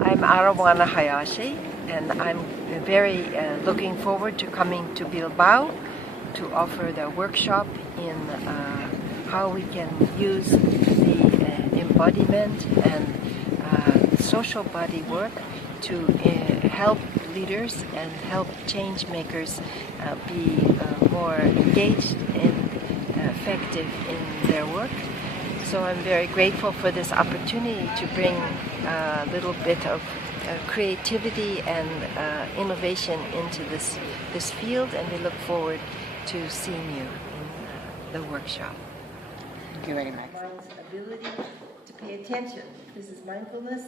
I'm Arawana Hayashi, and I'm very looking forward to coming to Bilbao to offer the workshop in how we can use the embodiment and social body work to help leaders and help change makers be more engaged and effective in their work. So I'm very grateful for this opportunity to bring a little bit of creativity and innovation into this field, and we look forward to seeing you in the workshop. Thank you very much. Mind's ability to pay attention. This is mindfulness.